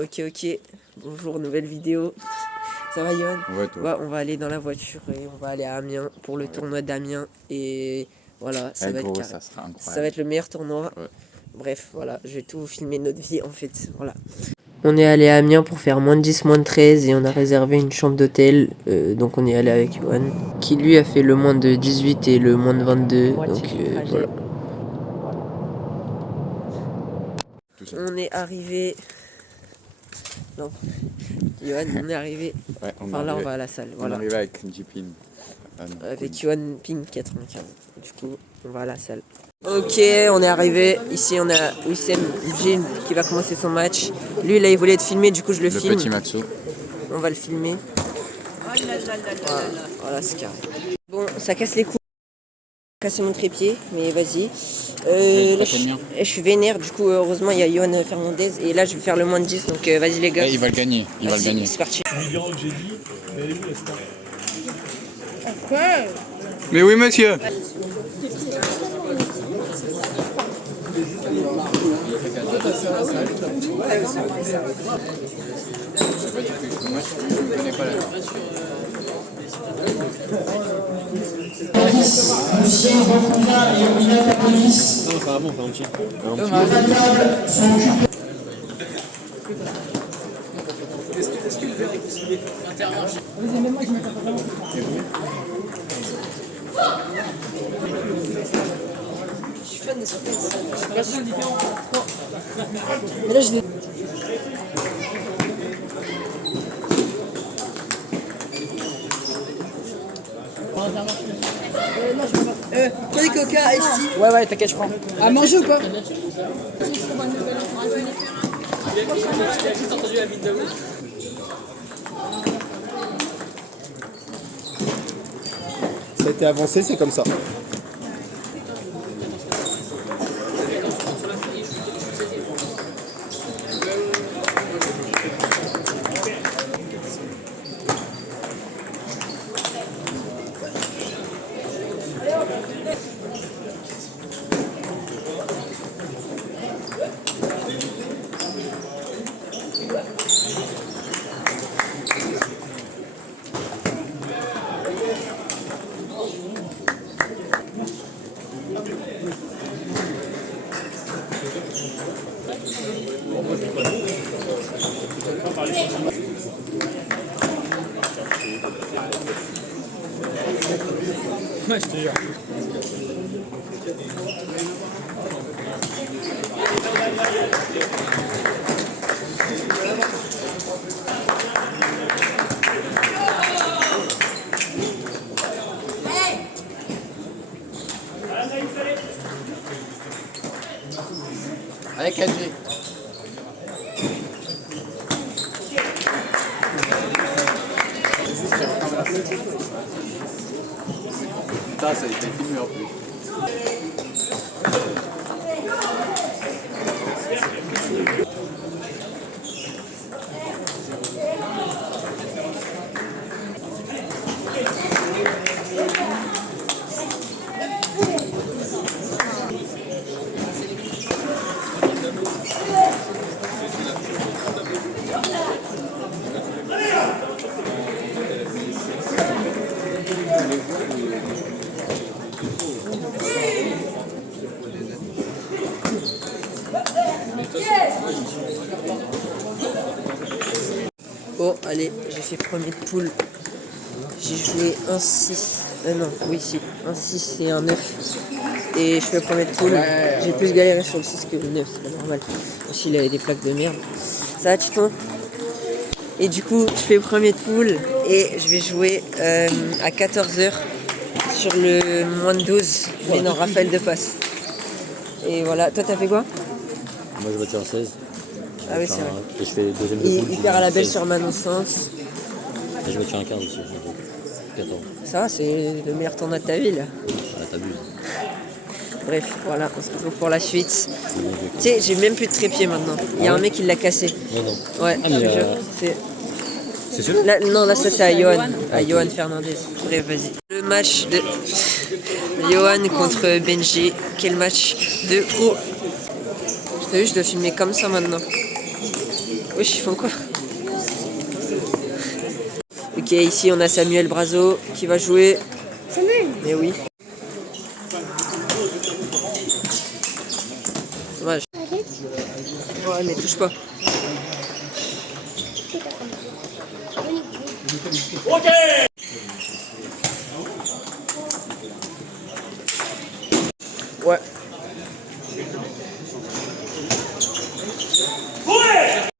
Ok. Bonjour, nouvelle vidéo. Ça va, Yoann? Ouais, toi. On va aller dans la voiture et on va aller à Amiens pour le tournoi d'Amiens. Et voilà, ça va être gros, carré. ça sera incroyable. Ça va être le meilleur tournoi. Ouais. Bref, voilà, je vais tout vous filmer notre vie en fait. Voilà. On est allé à Amiens pour faire moins de 10, moins de 13 et on a réservé une chambre d'hôtel. Donc on est allé avec Yoann, qui lui a fait le moins de 18 et le moins de 22. Donc voilà. On est arrivé. Non, Yoann, on est arrivé. Ouais, On va à la salle. On Voilà. arrive avec J-Pin. Avec Yoann Ping 95. Du coup, on va à la salle. Ok, on est arrivé. Ici, on a Wissem Jin qui va commencer son match. Lui, là, il voulait être filmé, du coup, je le filme. Le petit Matsu. On va le filmer. Voilà, c'est carré. Bon, ça casse les couilles. Casser mon trépied, mais vas-y. Là, je suis vénère, du coup, heureusement, il y a Yoann Fernandez. Et là, je vais faire le moins de 10, donc vas-y, les gars. Il va le gagner. C'est parti. Mais oui, monsieur. Lucien Rocoula et Omina Capolis. Non, ça va bon, entier. Est-ce que le verre est possible intermarché? Je suis fan des surprises. Version différente. Mais là, je l'ai. Prenez Coca, Esti. Ouais, t'inquiète, je prends. À manger ou pas? Ça a été avancé, c'est comme ça. Ouais, je te jure. Avec LG. Ça a été filmé en plus. Bon, allez, j'ai fait premier pool. J'ai joué 1-6. Non, oui, si. 1-6 et un 9. Et je fais le premier pool. J'ai plus galéré sur le 6 que le 9, c'est pas normal. Aussi, il avait des plaques de merde. Ça va, Titon? Et du coup, je fais le premier pool et je vais jouer à 14h sur le moins de 12. Mais non, Raphaël de passe. Et voilà, toi, t'as fait quoi? Moi je bâtis en 16. Ah oui, c'est vrai. Et je fais deuxième de poule. Il perd à la belle sur Manon Sens. Et je bâtis en 15 aussi. 14. Ça va, c'est le meilleur tournoi de ta vie là. Ah, t'abuses. Bref, voilà, on se retrouve pour la suite. Tu sais, j'ai même plus de trépied maintenant. Il y a un mec qui l'a cassé. Non, non. Ouais, Ah, mais c'est celui-là? Là, non, là, ça c'est à Yoann. À Yoann Fernandez. Bref, vas-y. Le match de Yoann contre Benji. Quel match de pro. T'as vu, je dois filmer comme ça maintenant. Wesh, ils font quoi? Ok, ici on a Samuel Brazo qui va jouer. Samuel. Mais oui. Dommage. Ouais, mais touche pas. Ouais.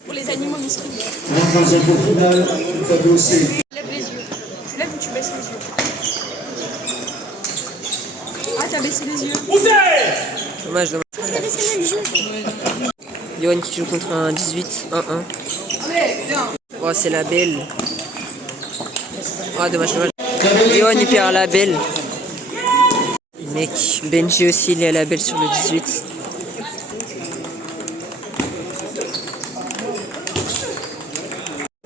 Pour les animaux mystiques. Lève Lève les yeux. Tu lèves ou tu baisses les yeux? Ah, t'as baissé les yeux. Dommage, dommage. T'as baissé le jeu. Yoann qui joue contre un 18, 1-1. Oh, c'est la belle. Oh, dommage, dommage. Yoann il perd la belle. Mec, Benji aussi il est à la belle sur le 18.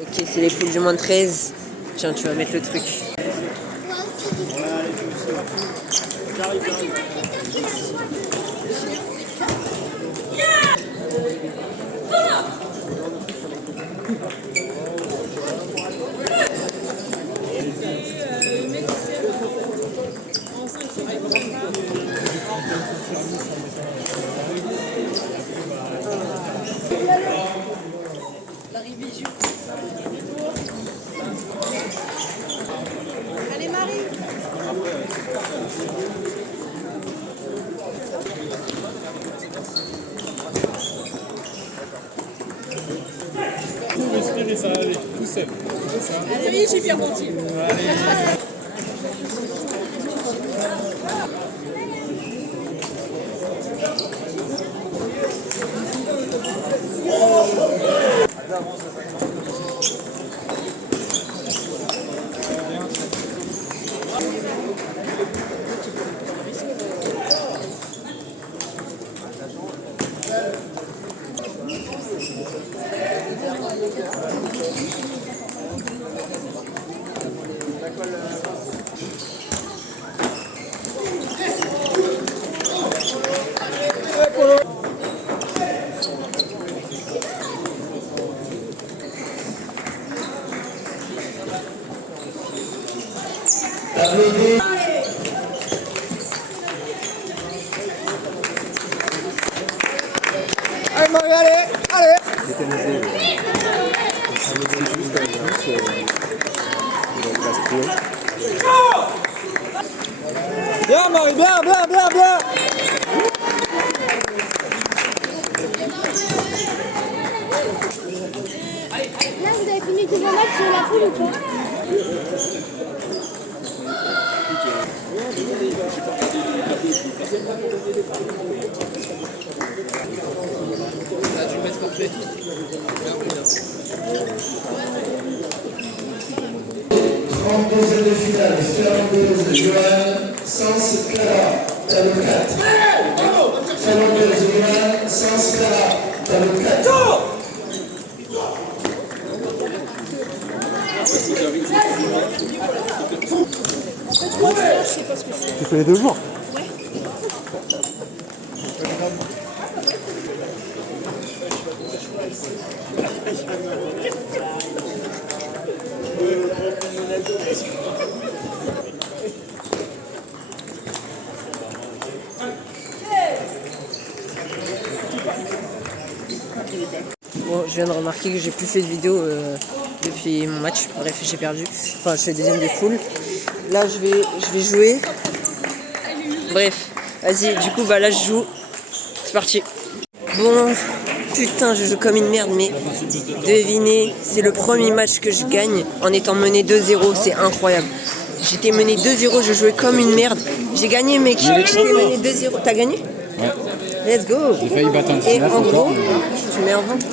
Ok, c'est les poules du moins de 13. Tiens, tu vas mettre le truc. Allez, Marie. Allez, j'ai bien menti. Allez, Marie, allez, allez. Bien, Marie, bien, bien, bien, bien. Là, vous avez fini tes matchs sur la poule ou pas? Deuxième de finale, Fernandez, Johan, Sans Clara, tableau 4. Fernandez, Johan, Sans Clara, tableau 4. Tu fais les 2 jours. Bon, je viens de remarquer que j'ai plus fait de vidéo depuis mon match. Bref, j'ai perdu. Enfin, je suis deuxième des poules. Là, je vais jouer. Bref, vas-y. Du coup, bah là, je joue. C'est parti. Bon, putain, je joue comme une merde, mais devinez, c'est le premier match que je gagne en étant mené 2-0. C'est incroyable. J'étais mené 2-0, je jouais comme une merde. J'ai gagné, mec. J'étais mené 2-0. T'as gagné? Ouais. Let's go. J'ai failli battre un Et en gros, je mets en vente.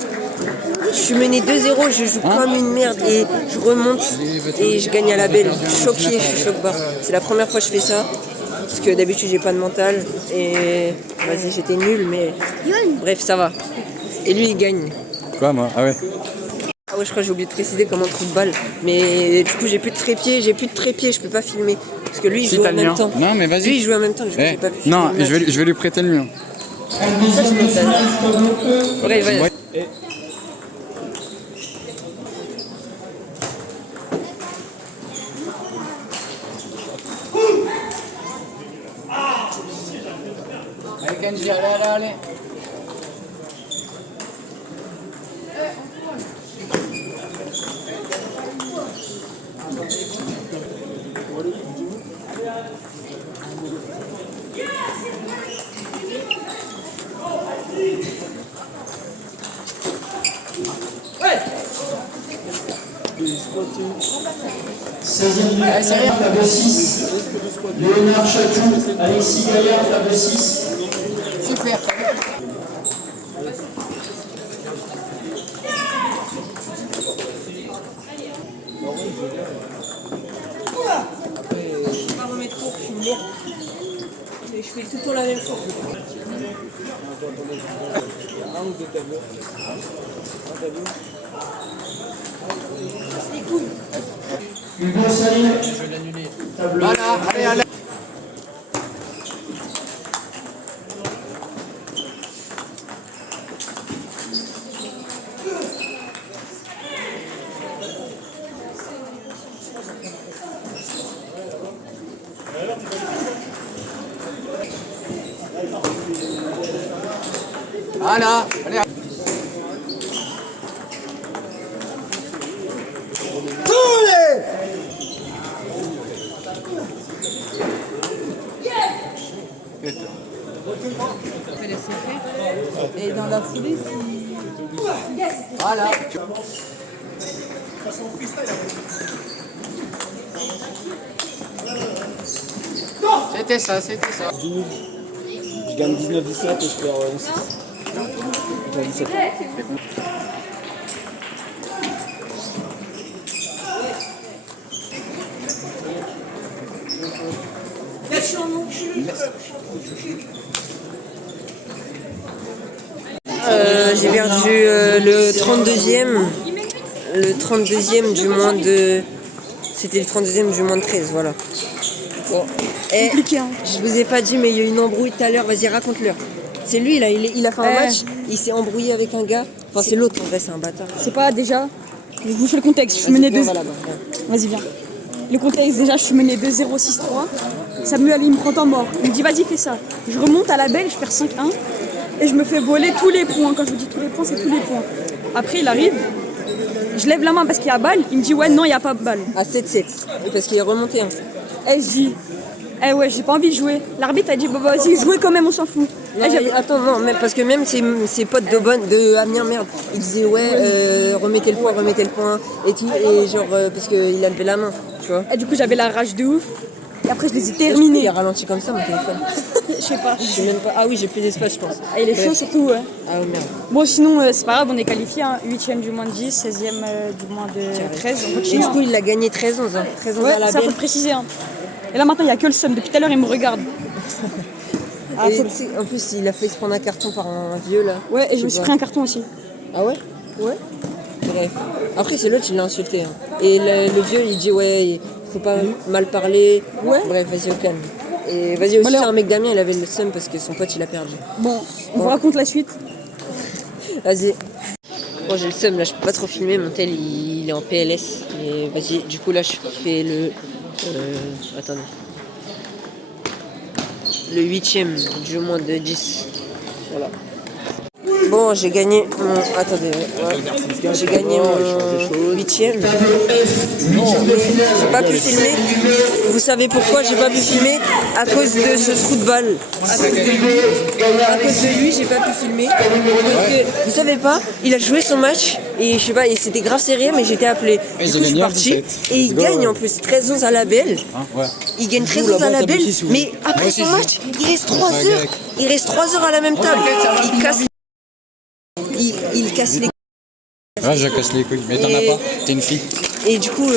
Je suis mené 2-0, je joue comme une merde et je remonte et je gagne à la belle. Je suis choqué, je suis choqué. C'est la première fois que je fais ça. Parce que d'habitude j'ai pas de mental et vas-y j'étais nul mais bref ça va. Et lui il gagne. Quoi, moi? Ah ouais. Ah ouais je crois que j'ai oublié de préciser comment trou de balle. Mais du coup j'ai plus de trépied, je peux pas filmer. Parce que lui il joue en même temps. Non, mais vas-y. Lui il joue en même temps, j'ai pas pu filmer. Non, le match. je vais lui prêter le mien. Bref, vas-y. Benji, allez. Seizième Gaillard, table 6. Léonard Chatou, Alexis Gaillard, table 6. Super. Je vais pas remettre court, je suis merde. Je fais tout le temps la même chose. Un ou deux tableaux. Un tableau. Hugo Saline, table Voilà, allez. Voilà, allez. Et dans la foulée, Voilà. C'était ça. Je gagne 19-17 et je perds 11. Je gagne 17. J'ai perdu le 32e. Le 32e du moins de... C'était le 32e du moins de 13, voilà. Bon. Et je vous ai pas dit, mais il y a eu une embrouille tout à l'heure. Vas-y, raconte-leur. C'est lui, là, il a fait un match, il s'est embrouillé avec un gars. Enfin, c'est l'autre, en vrai, c'est un bâtard. c'est pas déjà. Je vous fais le contexte. Je suis menée 2. Vas-y, Vas-y, viens. Le contexte, déjà, je suis menée 2-0, 6-3. Samuel, il me prend en mort. Il me dit, vas-y, fais ça. Je remonte à la belle, je perds 5-1. Et je me fais voler tous les points. Quand je vous dis tous les points, c'est tous les points. Après, il arrive. Je lève la main parce qu'il y a balle. Il me dit, ouais, non, il n'y a pas de balle. à 7-7. Parce qu'il est remonté. Hein. Et je dis, ouais, j'ai pas envie de jouer. L'arbitre a dit, bah vas-y, jouez quand même, on s'en fout. Non, attends, non, même, parce que même ses potes de Amiens, merde, ils disaient ouais, remettez le point, et tout, et genre, parce qu'il a levé la main, tu vois. Et du coup, j'avais la rage de ouf. Et après, je les ai Il terminés. a ralenti comme ça mon téléphone. Je sais pas. Je sais même pas. Ah oui, j'ai plus d'espace, je pense. Et il est chaud surtout, ouais. Ah oh, merde. Bon, sinon, c'est pas grave, on est qualifié. Hein. 8e du moins de 10, 16e du moins de 13. On Et continue. du coup, il a gagné 13-11. Hein. 13-11 Ouais, à la ça faut belle. le préciser. Hein. Et là, maintenant, il n'y a que le seum. Depuis tout à l'heure, il me regarde. Ah, Et faut- tu sais, en plus, il a fait se prendre un carton par un vieux là. Ouais, et je me sais suis pas. pris un carton aussi. Ah ouais. Bref. Après, c'est l'autre, il l'a insulté. Hein. Et le vieux, il dit ouais, il faut pas mal parler. Ouais. Bref, vas-y, au calme. Et vas-y aussi, Bon, alors- c'est un mec d'Amiens, il avait le seum parce que son pote, il a perdu. Bon, on vous raconte la suite. Vas-y. Bon, j'ai le seum, là, je peux pas trop filmer. Mon tel, il est en PLS. Et vas-y, du coup, là, je fais le... attendez. Le 8e du moins de 10. Voilà. Bon, j'ai gagné mon... Attendez, ouais. J'ai gagné mon 8e. J'ai pas pu filmer. Vous savez pourquoi j'ai pas pu filmer? À cause de ce trou de balle. À cause de lui, j'ai pas pu filmer. Parce que, vous savez pas, il a joué son match et je sais pas, et c'était grave serré, mais j'étais appelé. Du coup, je suis parti. Et il gagne en plus 13-11 à la belle. Ouais. Il gagne 13-11 à la belle. Mais après son match, il reste 3 heures. Il reste 3 heures à la même table. Il casse. Il casse les. Ouais, je casse les couilles. Mais t'en Et- as pas. T'es une fille. Et du coup,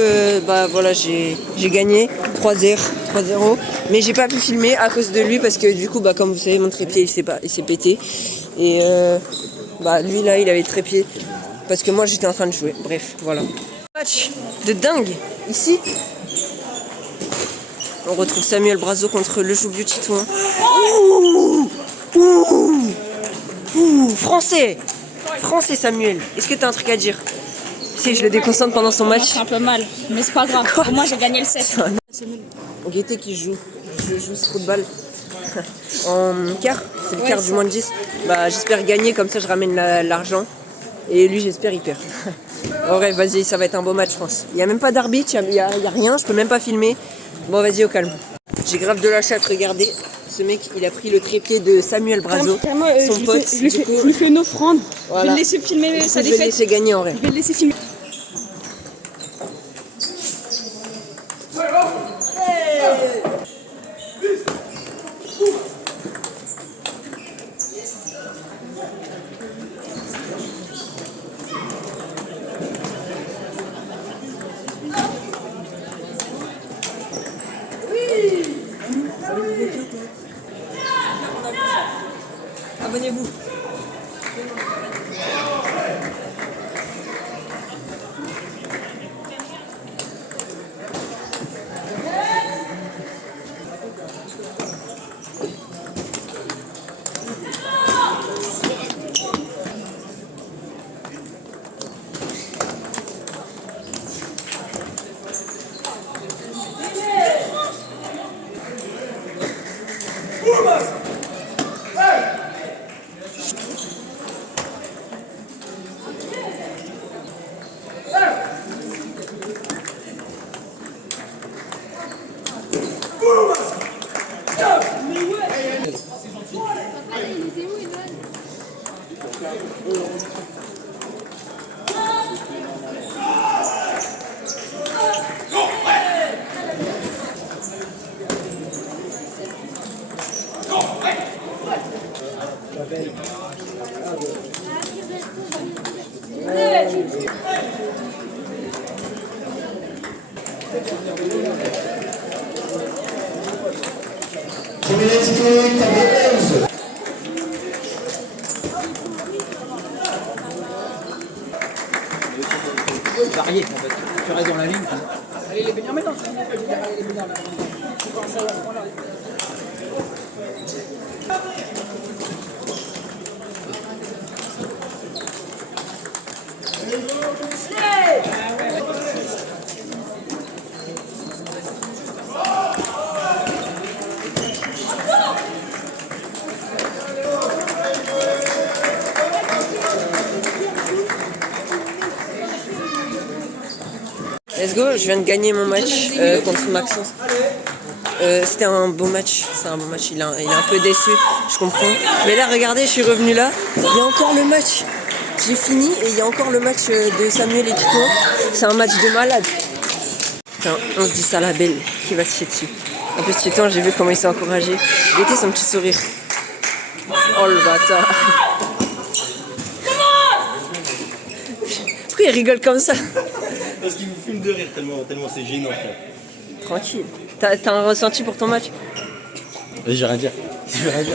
bah voilà, j'ai gagné 3-0, mais j'ai pas pu filmer à cause de lui parce que du coup, bah comme vous savez, mon trépied il s'est pété et bah lui là, il avait le trépied parce que moi j'étais en train de jouer. Bref, voilà. Match de dingue ici. On retrouve Samuel Brazo contre le Joub du Titouan. Ouh, français Samuel. Est-ce que t'as un truc à dire? Si je le déconcentre pendant son match. C'est un peu mal, mais c'est pas grave. Pour moi, j'ai gagné le 7. Gaieté qui joue ce football. en quart, c'est le quart du moins de 10. Bah, j'espère gagner, comme ça je ramène l'argent. Et lui, j'espère, il perd. En vrai, vas-y, ça va être un beau match, je pense. Il n'y a même pas d'arbitre, il n'y a rien, je peux même pas filmer. Bon, vas-y, au calme. J'ai grave de la chatte, regardez. Ce mec, il a pris le trépied de Samuel Brazo, son pote. Je lui fais une offrande. Voilà. Je vais le laisser filmer sa Je vais le défaite. laisser gagner en vrai. Je vais le laisser filmer. Abonnez-vous. Varié en fait. Tu restes dans la ligne. Allez les baigneurs maintenant. Allez les baigneurs. Let's go, je viens de gagner mon match contre Maxence. C'était un beau match, c'est un bon match, il est un peu déçu, je comprends. Mais là, regardez, je suis revenu là, il y a encore le match. J'ai fini et il y a encore le match de Samuel et Tito. C'est un match de malade. Putain, on se dit ça la belle qui va se chier dessus. En plus, Tito, j'ai vu comment il s'est encouragé. Il était son petit sourire. Oh le bâtard. Pourquoi il rigole comme ça? Parce qu'il me fume de rire tellement c'est gênant, frère. Tranquille. T'as un ressenti pour ton match? Vas-y, j'ai rien à dire. J'ai rien à dire.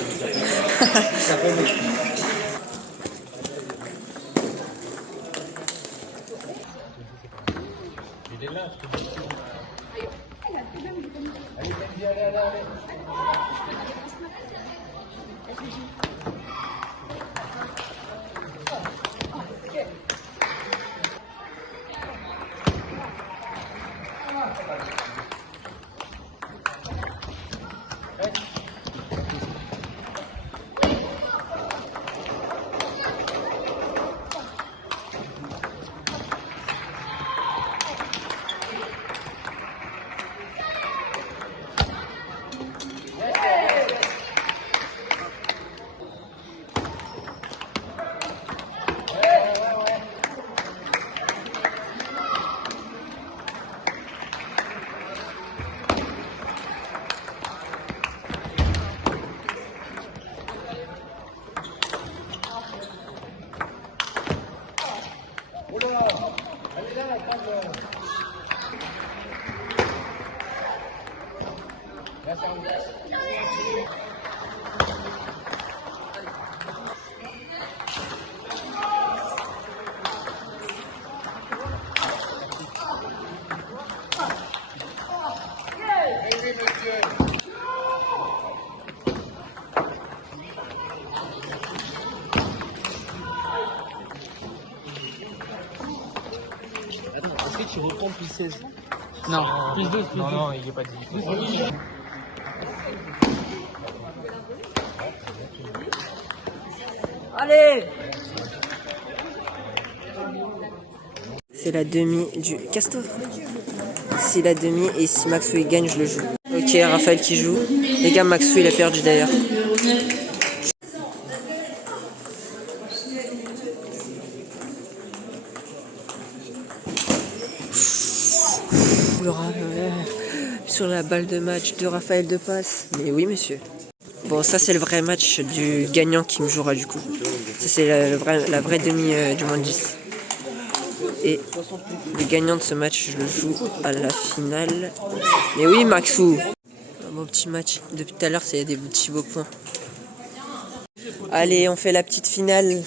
Est-ce que tu reprends plus 16? Non, plus 12, plus 12. Non, il n'y a pas de différence. Allez! C'est la demi du Castor. C'est la demi et si Maxou il gagne, je le joue. Ok, Raphaël qui joue. Les gars, Maxou il a perdu d'ailleurs. Sur la balle de match de Raphaël de passe. Mais oui, monsieur. Bon, ça c'est le vrai match du gagnant qui me jouera du coup. Ça c'est la vraie demi du moins 10. Et le gagnant de ce match, je le joue à la finale. Mais oui, Maxou. Un bon petit match. Depuis tout à l'heure, c'est des petits beaux points. Allez, on fait la petite finale.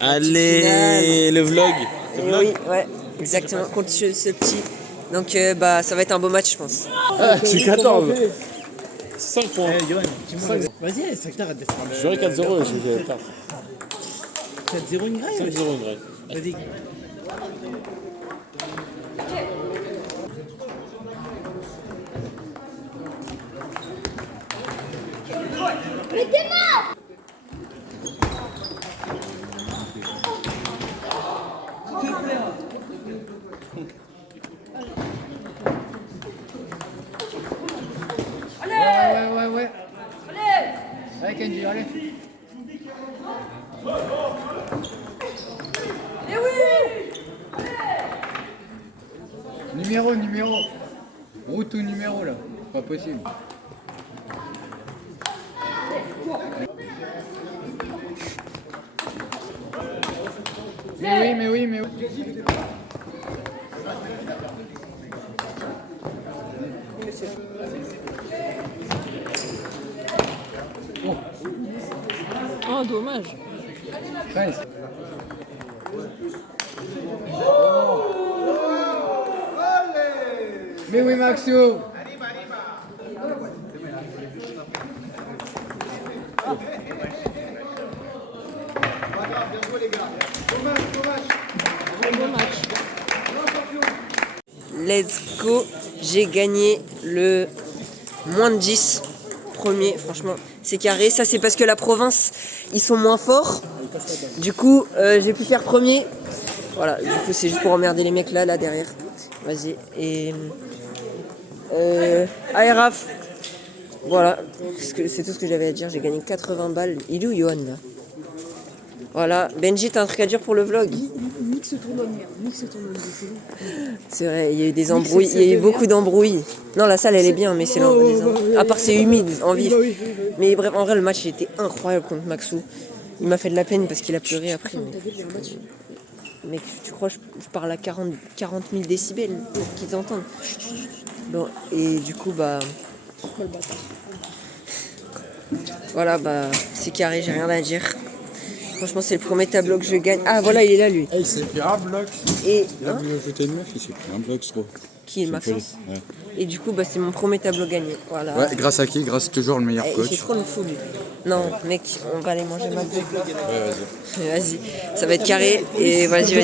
Allez, le vlog. Et oui, ouais, exactement. Contre ce petit. Donc, bah, ça va être un beau match, je pense. Je suis 14. 5 points. Vas-y, c'est que t'arrêtes de faire Je ferai 4-0 et j'ai pas. 4-0 une graille. 5-0 une vraie. Vas-y. Ouais. Allez Kenji, allez. Numéro. Route ou numéro là. Pas possible. Mais oui. Oh, dommage. 13. Mais oui, Maxou. Let's go. J'ai gagné le moins de 10. Premier, franchement, c'est carré. Ça, c'est parce que la province, ils sont moins forts. Du coup, j'ai pu faire premier. Voilà, du coup, c'est juste pour emmerder les mecs là derrière. Vas-y. Et. Allez, Raph. Voilà, c'est tout ce que j'avais à dire. J'ai gagné 80 balles. Il est où, Johan, là? Voilà. Benji, t'as un truc à dire pour le vlog? Nique ce tournoi de merde, nique ce tournoi de merde, c'est bon. C'est vrai, il y a eu des embrouilles, il y a eu beaucoup d'embrouilles. Non, la salle elle est bien, mais c'est l'embrouille. À part c'est humide, en vif. Mais bref, en vrai, le match il était incroyable contre Maxou. Il m'a fait de la peine parce qu'il a pleuré après. Mec, tu crois que je parle à 40 000 décibels pour qu'ils t'entendent. Bon, et du coup, bah. Voilà, bah, c'est carré, j'ai rien à dire. Franchement, c'est le premier tableau que je gagne. Ah, voilà, il est là, lui. Il s'est pris un bloc. Et. Il a voulu ajouter une meuf, il s'est pris un bloc trop. Qui est Maxence. Ouais. Et du coup, bah, c'est mon premier tableau gagné. Voilà. Ouais, grâce à qui? Grâce toujours le meilleur Il coach. fait trop le fou, lui. Non, mec, on va aller manger McDo. Ouais, vas-y. Vas-y, ça va être carré. Et vas-y.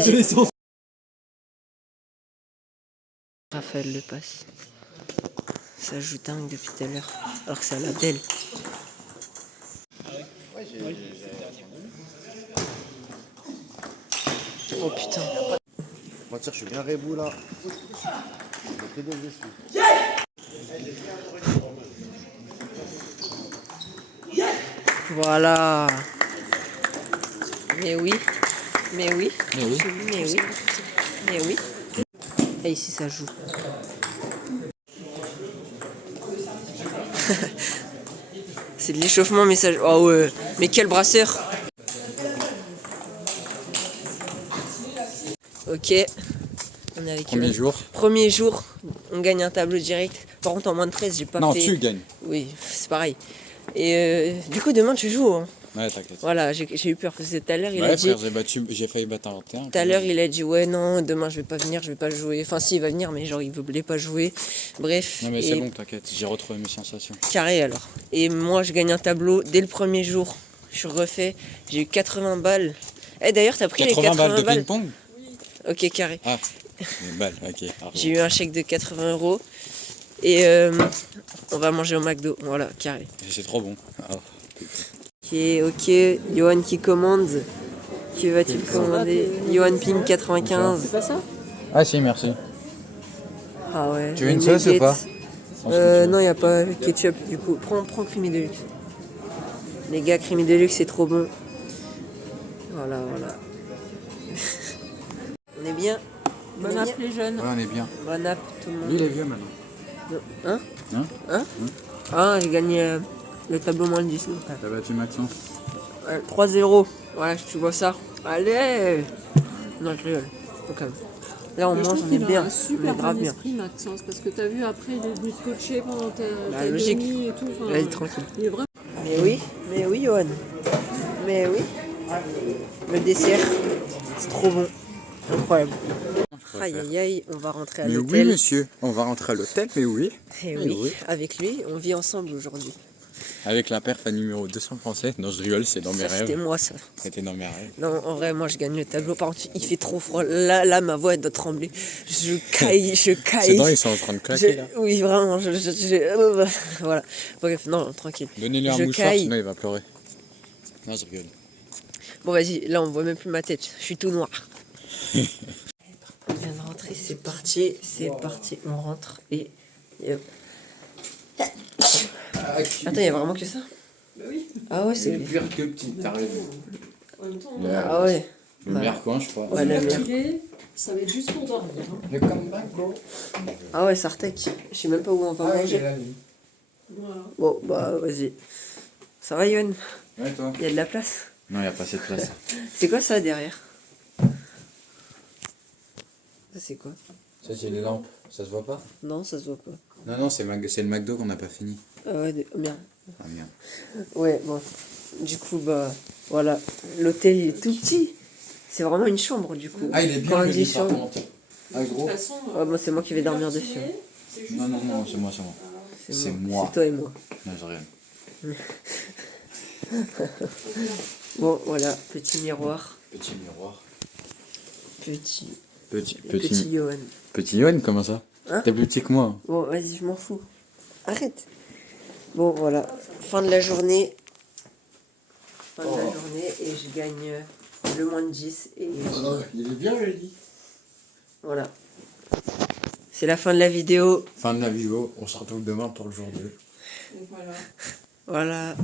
Raphaël le passe. Ça joue dingue depuis tout à l'heure. Alors que c'est à la belle. Oh putain. Moi, je suis bien rebou là. Voilà. Mais oui. Et ici ça joue. C'est de l'échauffement, mais ça. Oh ouais. Mais quel brasseur. Ok. On est avec Premier jour. Premier jour, on gagne un tableau direct. Par contre, en moins de 13, j'ai pas Non, fait. tu gagnes. Oui, c'est pareil. Et du coup, demain, tu joues. Hein. Ouais, t'inquiète. Voilà, j'ai eu peur parce que tout à l'heure, il a Ouais, dit. frère, j'ai failli battre un 21. Tout à l'heure, il a dit ouais, non, demain, je vais pas venir, je vais pas jouer. Enfin, si, il va venir, mais genre, il voulait pas jouer. Bref. Non, mais et c'est bon, t'inquiète, j'ai retrouvé mes sensations. Carré alors. Et moi, je gagne un tableau dès le premier jour. Je suis refait. J'ai eu 80 balles. Eh, d'ailleurs, t'as pris 80 les 80 balles de balles. ping-pong? Ok, carré. Ah, des balles, ok. J'ai eu un chèque de 80 €. Et on va manger au McDo. Voilà, carré. C'est trop bon. Oh. Ok, Johan qui commande. Que va-t-il commander? Johan Ping 95. C'est pas ça? Ah si, merci. Ah ouais. Tu veux une sauce ou pas? Non, il n'y a pas ketchup du coup. Prends Creamy Deluxe. Les gars, Creamy Deluxe c'est trop bon. Voilà. On est bien. Bonne app les jeunes. Ouais, on est bien. Bonne app tout le monde. Lui, il est vieux maintenant. Hein? Ah, j'ai gagné le tableau moins de 10. T'as battu Maxence. 3-0. Voilà, tu vois ça. Allez! Non, je rigole. Quand même. Là, on mange, on est bien. Un On super est grave bon bien. esprit, Maxence, parce que t'as vu après, il est venu te coacher pendant ta logique. demi et tout. Enfin, Vas-y, tranquille. il est vraiment. Mais oui, Johan. Mais oui. Le dessert, c'est trop bon. Incroyable. Aïe, aïe, on va rentrer à Mais oui, l'hôtel. monsieur. On va rentrer à l'hôtel, mais oui. Et Mais oui, oui. avec lui, on vit ensemble aujourd'hui. Avec la perf à numéro 200 français. Non, je rigole, c'est dans mes Ça, c'était rêves. moi, ça. C'était dans mes rêves. Non, en vrai, moi, je gagne le tableau. Par contre, il fait trop froid. Là, ma voix, elle doit trembler. Je caille. Ses dents, ils sont en train de claquer, là. Oui, vraiment. Voilà. Bref, non, tranquille. Donnez-lui un Je mouchoir, caille. sinon il va pleurer. Non, je rigole. Bon, vas-y, là, on voit même plus ma tête. Je suis tout noir. On vient de rentrer, c'est parti. On rentre et... Attends, il y a vraiment que ça? Ah ouais, c'est... pire que petit, t'as raison. Ah ouais. Le meilleur coin, je crois. Ouais, la merde. Ça va être juste pour dormir. Le comeback, bro. Ah ouais, Sartec. Je sais même pas où on va manger. Voilà. Bon, bah, vas-y. Ça va, Yoann? Ouais, toi? Il y a de la place? Non, il n'y a pas assez de place. C'est quoi ça derrière? Ça c'est quoi? Ça, c'est les lampes. Ça se voit pas? Non, ça se voit pas. Non, c'est le McDo qu'on n'a pas fini. Ah ouais, merde. Ah merde. Ouais, bon. Du coup, bah, voilà. L'hôtel, il est tout petit. C'est vraiment une chambre, du coup. Ah, il est Quand bien on dit chambre. Ah, gros. Ouais, moi, c'est moi qui vais dormir dessus. Non, c'est moi. C'est moi. C'est toi et moi. Non, j'ai rien. Bon, voilà. Petit miroir. Petit miroir. Petit Petit Johan. Petit Yoann, comment ça? Hein? T'es plus petit que moi. Bon, vas-y, je m'en fous. Arrête. Bon, voilà. Fin de la journée. Et je gagne le moins de 10. Et Il est bien, le lit. voilà. C'est la fin de la vidéo. Fin de la vidéo. On se retrouve demain pour le jour 2. Et voilà. Voilà.